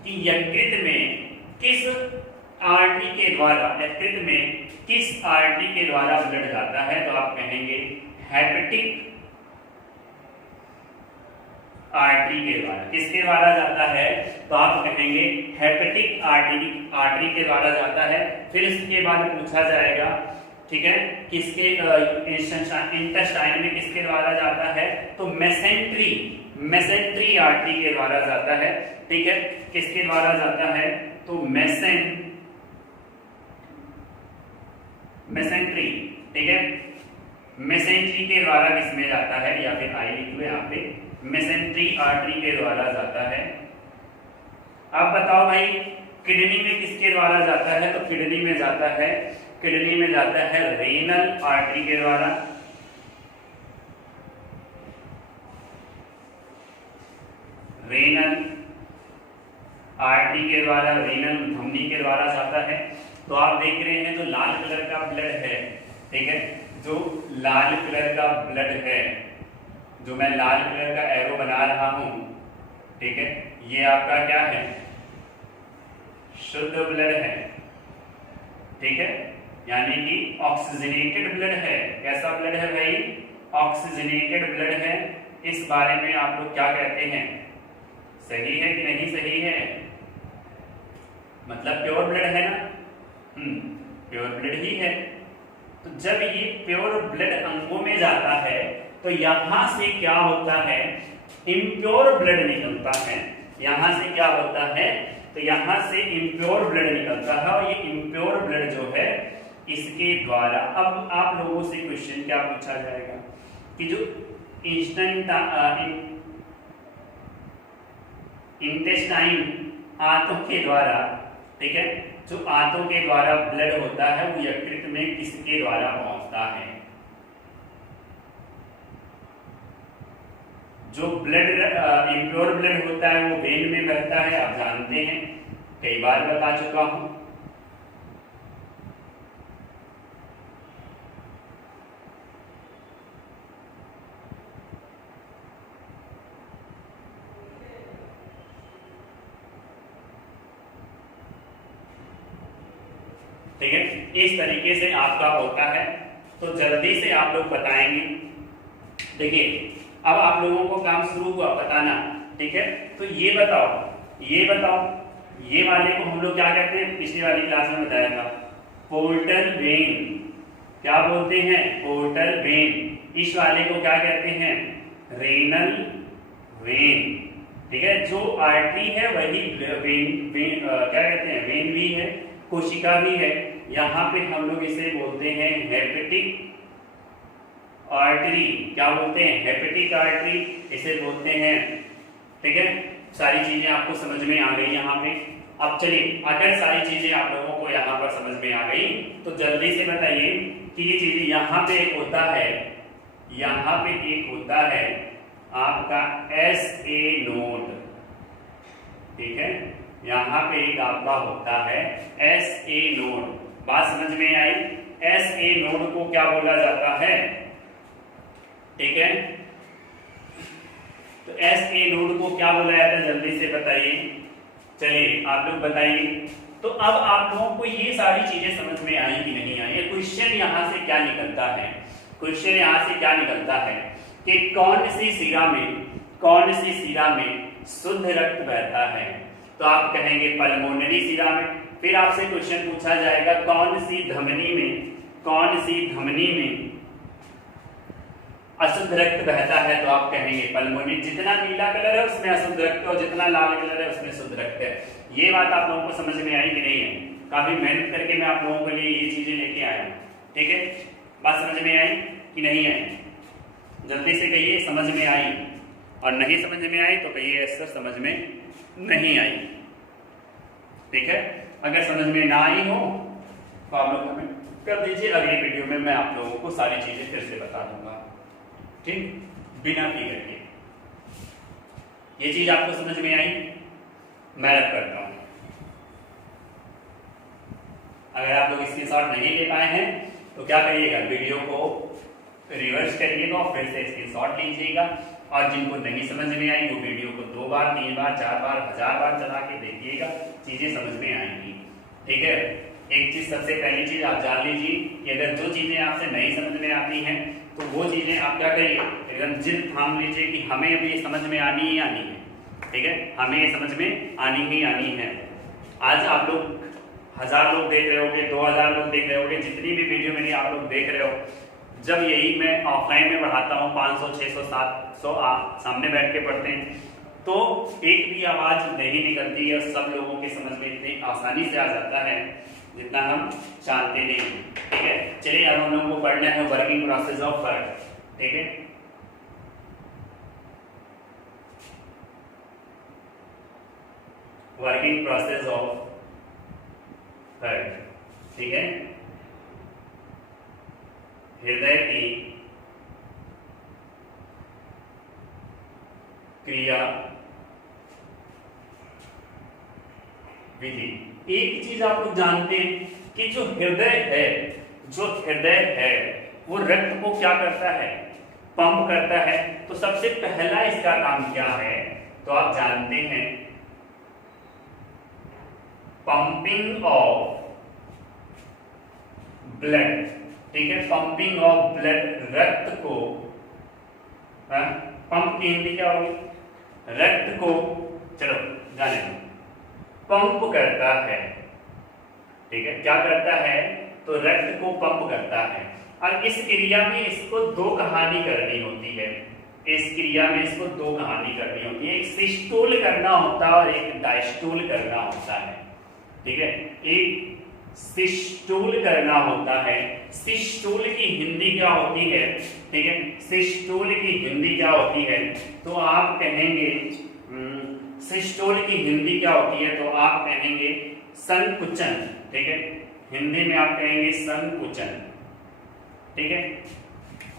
कि यकृत में किस आर्टरी के द्वारा, यकृत में किस आर्टरी के द्वारा ब्लड जाता है? तो आप कहेंगे हेपेटिक आर्टरी के द्वारा। किसके द्वारा जाता है? तो आप कहेंगे हेपेटिक आर्टरी के द्वारा जाता है। फिर इसके बाद पूछा जाएगा, ठीक है, किसके इंटेस्टाइन में किसके द्वारा जाता है? तो मेसेंट्री आर्टरी के द्वारा जाता है, ठीक है। किसके द्वारा जाता है? तो मेसेंट्री, ठीक है, मेसेंट्री के द्वारा किसमें जाता है? या फिर आई लिख लो यहाँ पे, मेसेंट्री आर्टरी के द्वारा जाता है। अब बताओ भाई, किडनी में किसके द्वारा जाता है? तो किडनी में जाता है, किडनी में जाता है रीनल आर्टरी के द्वारा, रीनल आर्टरी के द्वारा, रीनल धमनी के द्वारा जाता है। तो आप देख रहे हैं जो लाल कलर का ब्लड है, ठीक है, जो लाल कलर का ब्लड है, जो मैं लाल कलर का एरो बना रहा हूं, ठीक है, ये आपका क्या है? शुद्ध ब्लड है, ठीक है, यानी कि ऑक्सीजनेटेड ब्लड है। कैसा ब्लड है भाई? ऑक्सीजनेटेड ब्लड है। इस बारे में आप लोग क्या कहते हैं? सही है कि नहीं सही है? मतलब प्योर ब्लड है ना? प्योर ब्लड ही है। तो जब ये प्योर ब्लड अंगों में जाता है, तो यहां से क्या होता है? इम्प्योर ब्लड निकलता है। यहां से क्या होता है? तो यहां से इम्प्योर ब्लड निकलता है, और ये इम्प्योर ब्लड जो है, इसके द्वारा, अब आप लोगों से क्वेश्चन क्या पूछा जाएगा कि जो इंटेस्टाइन आंतों के द्वारा, ठीक है। जो आंतों के द्वारा ब्लड होता है वो यकृत में किसके द्वारा पहुंचता है? जो ब्लड इम्प्योर ब्लड होता है वो वेन में बहता है, आप जानते हैं, कई बार बता चुका हूं। ठीक है, इस तरीके से आपका होता है। तो जल्दी से आप लोग बताएंगे। देखिए अब आप लोगों को काम शुरू हुआ बताना, ठीक है। तो ये बताओ, ये वाले को हम लोग क्या कहते हैं? पिछली वाली क्लास में बताया था, पोर्टल वेन। क्या बोलते हैं? Portal vein. इस वाले को क्या कहते हैं? Renal vein. ठीक है, जो आर्टरी है वही वेन क्या कहते हैं? वेन भी है, कोशिका भी है। यहां पे हम लोग इसे बोलते हैं हेपेटिक आर्टरी। क्या बोलते हैं? हेपेटिक आर्टरी इसे बोलते हैं। ठीक है, सारी चीजें आपको समझ में आ गई यहाँ पे। अब चलिए, अगर सारी चीजें आप लोगों को यहाँ पर समझ में आ गई तो जल्दी से बताइए कि ये चीज यहाँ पे एक होता है, यहाँ पे एक होता है आपका SA नोड। ठीक है, यहाँ पे एक आपका होता है SA नोड। बात समझ में आई? SA नोड को क्या बोला जाता है? ठीक है, तो SA नोड को क्या बोला जाता है? जल्दी से बताइए। चलिए आप लोग बताइए। तो अब आप लोगों को ये सारी चीजें समझ में आई कि नहीं आई? क्वेश्चन यहाँ से क्या निकलता है? क्वेश्चन यहाँ से क्या निकलता है कि कौन सी शिरा में शुद्ध रक्त बहता है? तो आप कहेंगे पल्मोनरी शिरा में। फिर आपसे क्वेश्चन पूछा जाएगा कौन सी धमनी में अशुद्ध रक्त बहता है? तो आप कहेंगे पल्मोनरी। जितना नीला कलर है उसमें अशुद्ध रक्त और जितना लाल कलर है उसमें शुद्ध रक्त है। ये बात आप लोगों को समझ में आई कि नहीं है? काफी मेहनत करके मैं आप लोगों के लिए ये चीजें लेके आया हूं। ठीक है, बात समझ में आई कि नहीं आई? जल्दी से कहिए समझ में आई, और नहीं समझ में आई तो कहिए सर समझ में नहीं आई। ठीक है, अगर समझ में ना आई हो तो आप लोग कमेंट कर दीजिए। अगली वीडियो में मैं आप लोगों को सारी चीजें फिर से बता दूंगा, ठीक, बिना फिकर के। ये चीज आपको समझ में आई? मैं रख करता हूं। अगर आप लोग स्क्रीनशॉट नहीं ले पाए हैं तो क्या करिएगा, वीडियो को रिवर्स करिएगा और फिर से स्क्रीनशॉट लीजिएगा। और जिनको नहीं समझ में आई वो वीडियो को 2 बार 3 बार 4 बार 1000 बार चला के देखिएगा, चीजें समझ में आएंगी। ठीक है, एक चीज, सबसे पहली चीज आप जान लीजिए कि अगर जो चीजें आपसे नहीं समझ में आती हैं तो वो चीजें आप क्या करिए, एकदम जिद थाम लीजिए कि हमें अभी ये समझ में आनी ही आनी है। ठीक है, हमें ये समझ में आनी ही आनी है। आज आप लोग 1000 लोग देख रहे होंगे, 2000 लोग देख रहे होंगे, जितनी भी वीडियो मेरी आप लोग देख रहे हो, जब यही मैं ऑफलाइन में पढ़ाता हूँ 500 600 700 आप सामने बैठ के पढ़ते हैं तो एक भी आवाज नहीं निकलती है, सब लोगों के समझ में इतनी आसानी से आ जाता है जितना हम जानते नहीं। ठीक है, चलिए अब हम लोगों को पढ़ना है वर्किंग प्रोसेस ऑफ हार्ट। ठीक है, वर्किंग प्रोसेस ऑफ हार्ट। ठीक है, हृदय की क्रिया विधि। एक चीज आप लोग जानते हैं कि जो हृदय है वो रक्त को क्या करता है? पंप करता है। तो सबसे पहला इसका काम क्या है? तो आप जानते हैं पंपिंग ऑफ ब्लड। ठीक है, पंपिंग ऑफ ब्लड, रक्त को पंप की हिंदी क्या होगी? रक्त को, चलो जाने दो, पंप करता है। ठीक है, क्या करता है? तो रक्त को पंप करता है। और इस क्रिया में इसको 2 कहानी करनी होती है। इस क्रिया में इसको 2 कहानी करनी होती है, एक सिस्टोल करना होता है और एक डायस्टोल करना होता है। ठीक है, एक सिस्टोल करना होता है। सिस्टोल की हिंदी क्या होती है? ठीक है, सिस्टोल की हिंदी क्या होती है? तो आप कहेंगे सिस्टोल की हिंदी क्या होती है, तो आप कहेंगे संकुचन, ठीक है, हिंदी में आप कहेंगे संकुचन, ठीक है।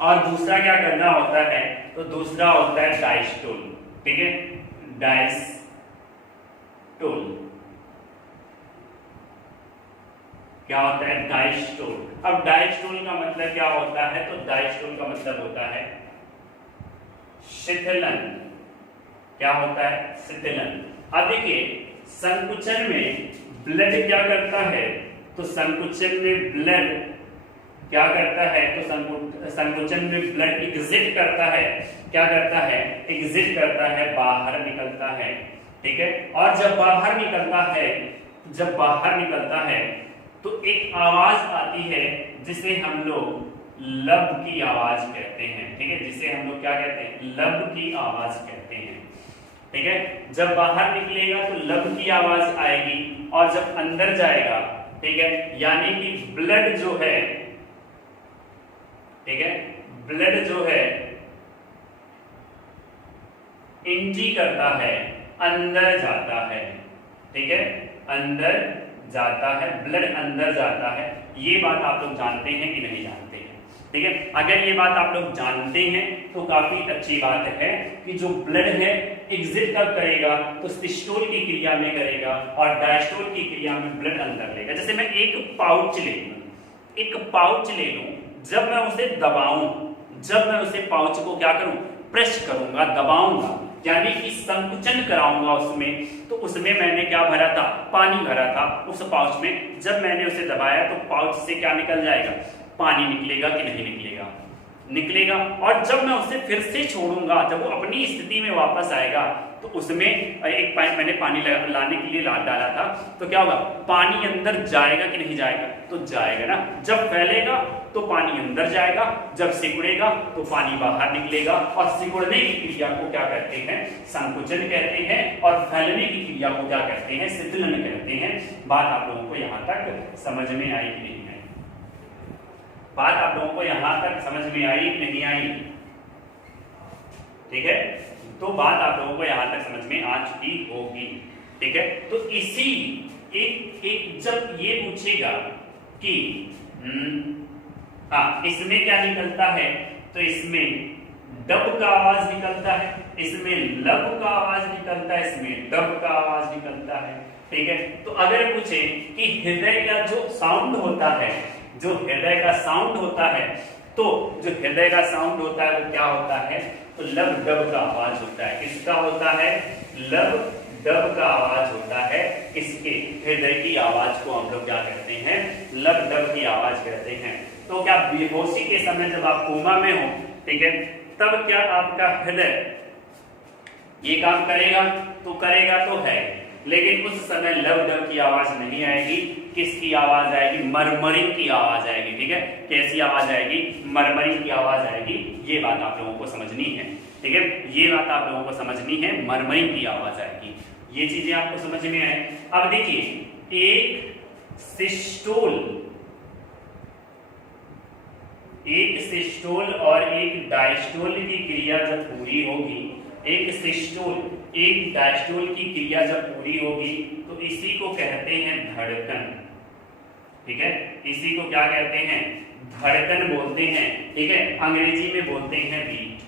और दूसरा क्या करना होता है, तो दूसरा होता है डायस्टोल, ठीक है, डायस्टोल क्या होता है, डायस्टोल। अब डायस्टोल का मतलब क्या होता है, तो डायस्टोल का मतलब होता है शिथिलन, क्या होता है, शिथिलन। अब देखिए संकुचन में ब्लड क्या करता है, तो संकुचन में ब्लड क्या करता है, तो संकुचन में ब्लड एग्जिट करता है, क्या करता है, एग्जिट करता है, बाहर निकलता है, ठीक है। और जब बाहर निकलता है, जब बाहर निकलता है तो एक आवाज आती है जिसे हम लोग लब की आवाज कहते हैं, ठीक है, जिसे हम लोग क्या कहते हैं, लब की आवाज कहते हैं, ठीक है। जब बाहर निकलेगा तो लब की आवाज आएगी, और जब अंदर जाएगा, ठीक है, यानी कि ब्लड जो है, ठीक है, ब्लड जो है एंट्री करता है, अंदर जाता है, ठीक है, अंदर जाता है, ब्लड अंदर जाता है। ये बात आप लोग जानते हैं कि नहीं जानते हैं, ठीक है। अगर ये बात आप लोग जानते हैं तो काफी अच्छी बात है कि जो ब्लड है एग्जिट कब करेगा, तो सिस्टोल की क्रिया में करेगा, और डायस्टोल की क्रिया में ब्लड अंदर लेगा। जैसे मैं एक पाउच ले लूं, एक पाउच ले लूं, जब मैं उसे दबाऊं, जब मैं उसे पाउच को क्या करूं, प्रेस करूंगा, दबाऊंगा, यानी कि संकुचन कराऊंगा उसमें, तो उसमें मैंने क्या भरा था, पानी भरा था उस पाउच में। जब मैंने उसे दबाया तो पाउच से क्या निकल जाएगा, पानी निकलेगा कि नहीं निकलेगा, निकलेगा। और जब मैं उसे फिर से छोड़ूंगा, जब वो अपनी स्थिति में वापस आएगा, तो उसमें एक पाइप मैंने पानी लाने के लिए डाला था, तो क्या होगा, पानी अंदर जाएगा कि नहीं जाएगा, तो जाएगा ना। जब फैलेगा तो पानी अंदर जाएगा, जब सिकुड़ेगा तो पानी बाहर निकलेगा, और सिकुड़ने की क्रिया को क्या कहते हैं, संकुचन कहते हैं, और फैलने की क्रिया को क्या कहते हैं, शिथिलन कहते हैं। बात आप लोगों को यहां तक समझ में आई कि नहीं आई, बात आप लोगों को यहां तक समझ में आई कि नहीं आई, ठीक है। तो बात आप लोगों को यहां तक समझ में आ चुकी होगी, ठीक है। तो इसी एक जब ये पूछेगा कि हाँ इसमें क्या निकलता है, तो इसमें डब का आवाज निकलता है, इसमें लब का आवाज निकलता है, इसमें डब का आवाज निकलता है, ठीक है। तो अगर पूछे कि हृदय का जो साउंड होता है, जो हृदय का साउंड होता है, तो जो हृदय का साउंड होता है वो क्या होता है, तो लब डब का आवाज होता है। किसका होता है, लब डब का आवाज होता है। इसके हृदय की आवाज को हम लोग क्या कहते हैं, लब डब की आवाज कहते हैं। तो क्या बेहोशी के समय जब आप कोमा में हो, ठीक है, तब क्या आपका हृदय ये काम करेगा, तो करेगा तो है, लेकिन उस समय लब डब की आवाज नहीं आएगी। किसकी आवाज आएगी, मरमरिंग की आवाज आएगी, ठीक है। कैसी आवाज आएगी, मरमरिंग की आवाज आएगी। ये बात आप लोगों को समझनी है, ठीक है, ये बात आप लोगों को समझनी है, मरमरिंग की आवाज आएगी। ये चीजें आपको समझ में आए। अब देखिए एक सिस्टोल और एक डायस्टोल की क्रिया जब पूरी होगी, एक सिस्टोल एक डायस्टोल की क्रिया जब पूरी होगी, तो इसी को कहते हैं धड़कन, ठीक है। इसी को क्या कहते हैं, धड़कन बोलते हैं, ठीक है। अंग्रेजी में बोलते हैं बीट,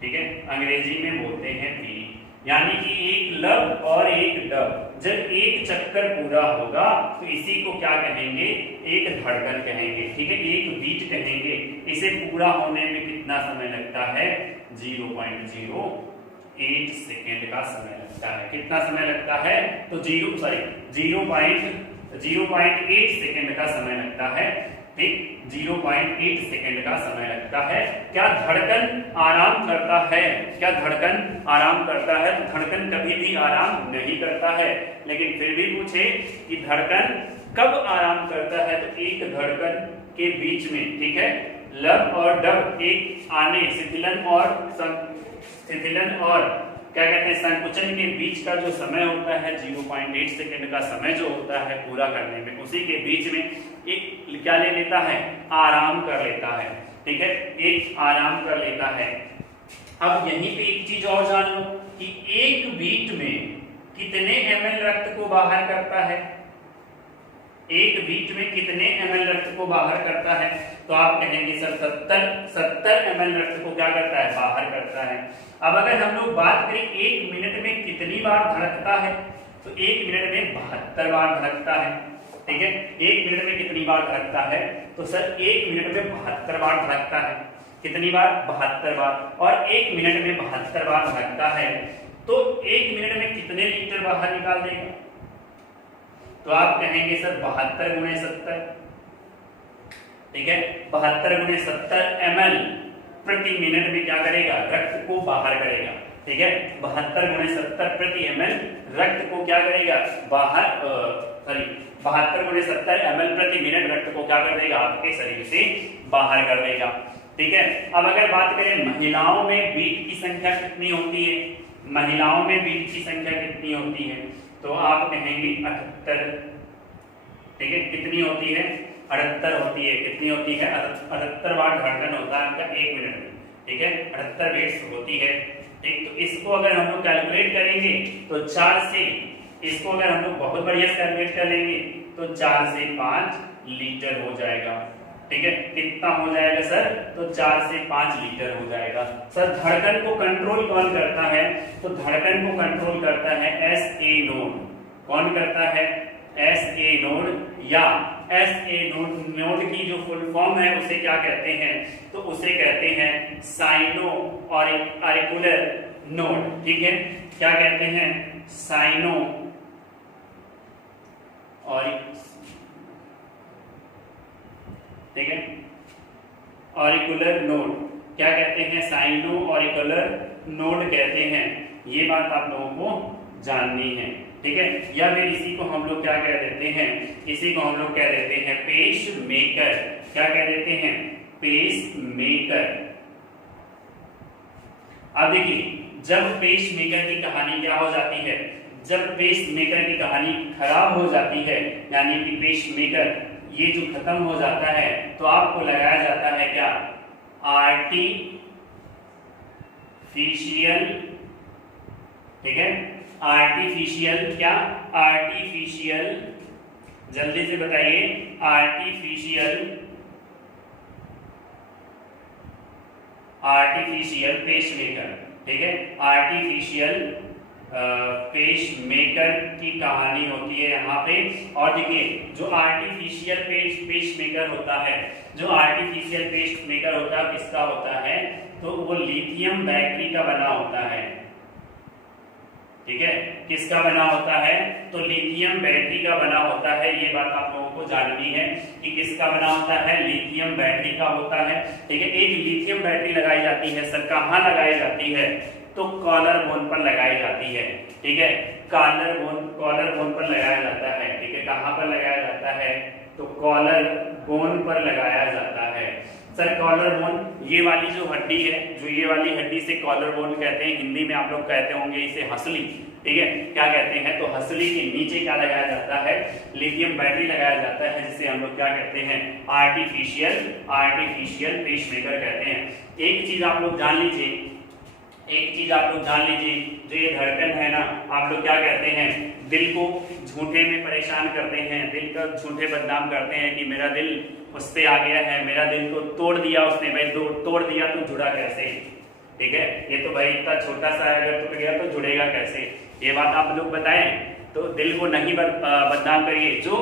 ठीक है, अंग्रेजी में बोलते हैं बीट। यानी कि एक लब और एक डब जब एक चक्कर पूरा होगा तो इसी को क्या कहेंगे, एक धड़कन कहेंगे, ठीक है, एक बीट कहेंगे। इसे पूरा होने में कितना समय लगता है, 0.08 सेकेंड का समय लगता है। कितना समय लगता है, तो 0.08 सेकेंड का समय लगता है, ठीक, 0.8 सेकेंड का समय लगता है। क्या धड़कन आराम करता है, क्या धड़कन आराम करता है, तो धड़कन कभी भी आराम नहीं करता है। लेकिन फिर भी पूछे कि धड़कन कब आराम करता है, तो एक धड़कन के बीच में, ठीक है, लब और डब एक आने शिथिलन और क्या कहते हैं संकुचन के बीच का जो समय होता है 0.8 सेकेंड का समय जो होता है पूरा करने में, उसी के बीच में एक क्या ले लेता है, आराम कर लेता है, ठीक है, एक आराम कर लेता है। अब यहीं पे एक चीज और जान लो कि एक बीट में कितने ml रक्त को बाहर करता है, एक बीट में कितने ml रक्त को बाहर करता है, तो आप कहेंगे सर 70 ml रक्त को क्या करता है, बाहर करता है। अब अगर हम लोग बात करें एक मिनट में कितनी बार धड़कता है, तो एक मिनट में 72 बार धड़कता है, ठीक है। एक मिनट में कितनी बार धड़कता है, तो सर एक मिनट में 72 बार धड़कता है। कितनी बार, 72 बार। और एक मिनट में 72 बार धड़कता है तो एक मिनट में कितने लीटर बाहर निकाल देगा, तो आप कहेंगे सर 72 गुणे 70, ठीक है। 72 गुणे 70 ml प्रति मिनट में क्या करेगा, रक्त को बाहर करेगा, ठीक है। 72 गुणे 70 प्रति ml रक्त को क्या करेगा, बाहर 72 गुणे 70 ml प्रति मिनट रक्त को क्या कर देगा, आपके शरीर से बाहर कर देगा, ठीक है। अब अगर बात करें महिलाओं में बीट की संख्या कितनी होती है, महिलाओं में बीट की संख्या कितनी होती है, तो आप कहेंगे 78, ठीक है। कितनी होती है, 78 होती है। कितनी होती है, 78 बार धड़कन होता है आपका एक मिनट में, ठीक है। 78 बीट्स होती है, ठीक। तो इसको अगर हम लोग कैलकुलेट करेंगे तो 4 से, इसको अगर हम लोग बहुत बढ़िया से कैलकुलेट कर लेंगे तो 4 से 5 लीटर हो जाएगा, ठीक है। कितना हो जाएगा सर, तो 4 से 5 लीटर हो जाएगा। सर धड़कन को कंट्रोल कौन करता है, तो धड़कन को कंट्रोल करता है SA नोड। कौन करता है, SA नोड, या SA नोड की जो फुल फॉर्म है उसे क्या कहते हैं, तो उसे कहते हैं साइनो ऑरिकुलर नोड, ठीक है। क्या कहते हैं, साइनो और, ठीक है, ऑरिकुलर नोड, क्या कहते हैं, साइनो ऑरिकुलर नोड कहते हैं। ये बात आप लोगों को जाननी है, ठीक है। या फिर इसी को हम लोग क्या कह देते हैं, इसी को हम लोग कह देते हैं पेस मेकर। क्या कह देते हैं, पेस मेकर। अब देखिए जब पेस मेकर की कहानी क्या हो जाती है, जब पेस मेकर की कहानी खराब हो जाती है, यानी कि पेस मेकर ये जो खत्म हो जाता है, तो आपको लगाया जाता है क्या, आर्टिफिशियल, ठीक है। आर्टिफिशियल क्या, आर्टिफिशियल, जल्दी से बताइए, आर्टिफिशियल पेसमेकर, ठीक है। आर्टिफिशियल पेसमेकर की कहानी होती है यहाँ पे। और देखिए जो आर्टिफिशियल पेसमेकर होता है, जो आर्टिफिशियल पेसमेकर होता है किसका होता है, तो वो लिथियम बैटरी का बना होता है, ठीक है। किसका बना होता है, तो लिथियम बैटरी का बना होता है। ये बात आप लोगों को जाननी है कि किसका बना होता है, लिथियम बैटरी का होता है, ठीक है। एक लिथियम बैटरी लगाई जाती है सर, कहाँ लगाई जाती है, तो कॉलर बोन पर लगाई जाती है, ठीक है। कॉलर बोन पर लगाया जाता है, ठीक है। कहाँ पर लगाया जाता है, तो कॉलर बोन पर लगाया जाता है। सर कॉलर बोन, ये वाली जो हड्डी है, जो ये वाली हड्डी से कॉलर बोन कहते हैं, हिंदी में आप लोग कहते होंगे इसे हंसली, ठीक है। क्या कहते हैं, तो हंसली के नीचे क्या लगाया जाता है, लिथियम बैटरी लगाया जाता है, जिसे हम लोग क्या कहते हैं, आर्टिफिशियल पेसमेकर कहते हैं। एक चीज आप लोग जान लीजिए, जो ये धड़कन है ना, आप लोग क्या कहते हैं, दिल को झूठे में परेशान करते हैं, दिल का झूठे बदनाम करते हैं कि मेरा दिल उस पे आ गया है, मेरा दिल को तोड़ दिया उसने, भाई तोड़ दिया तो जुड़ा कैसे, ठीक है। ये तो भाई इतना छोटा सा अगर टूट गया तो जुड़ेगा कैसे, ये बात आप लोग बताएं। तो दिल को नहीं बदनाम करिए। जो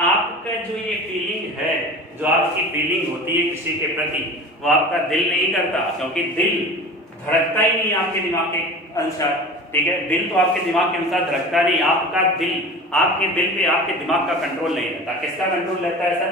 आपका जो ये फीलिंग है, जो आपकी फीलिंग होती है किसी के प्रति, वो आपका दिल नहीं करता, क्योंकि दिल धड़कता ही नहीं आपके दिमाग के अनुसार, ठीक है। दिल तो आपके दिमाग के अनुसार धड़कता नहीं, आपका दिल, आपके दिल पे आपके दिमाग का कंट्रोल नहीं रहता। किसका कंट्रोल रहता है सर,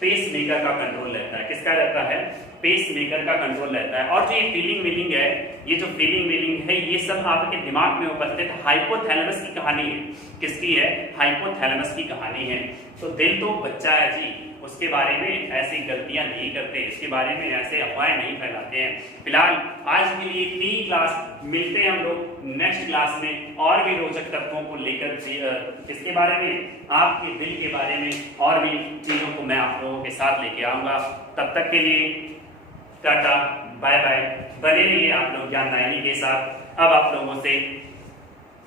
पेसमेकर का कंट्रोल रहता है। किसका रहता है, पेसमेकर का कंट्रोल रहता है। और जो ये फीलिंग है, ये जो फीलिंग है, ये सब आपके दिमाग में उपस्थित हाइपोथैलेमस की कहानी है। किसकी है, हाइपोथैलेमस की कहानी है। तो दिल तो बच्चा है जी, उसके बारे में ऐसी गलतियां नहीं करते, इसके बारे में ऐसे अफवाहें नहीं फैलाते हैं। फिलहाल आज के लिए 3 क्लास, मिलते हैं हम लोग नेक्स्ट क्लास में और भी रोचक तत्वों को लेकर, इसके बारे में, आपके दिल के बारे में और भी चीजों को मैं आप लोगों के साथ लेके आऊंगा। तब तक के लिए टाटा बाय बाय, बने रहिए आप लोग ज्ञान दायनी के साथ। अब आप लोगों से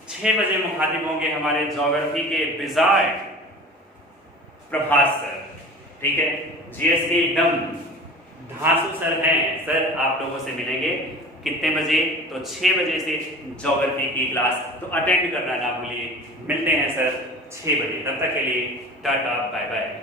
6 बजे मुखातिब होंगे हमारे ज्योग्राफी के विजार्ड प्रभास सर, ठीक है। जीएस के एकदम धांसू सर हैं, सर आप लोगों से मिलेंगे कितने बजे? तो 6 बजे से ज्योग्राफी की क्लास तो अटेंड करना ना भूलिए। मिलते हैं सर 6 बजे, तब तक के लिए टाटा बाय बाय।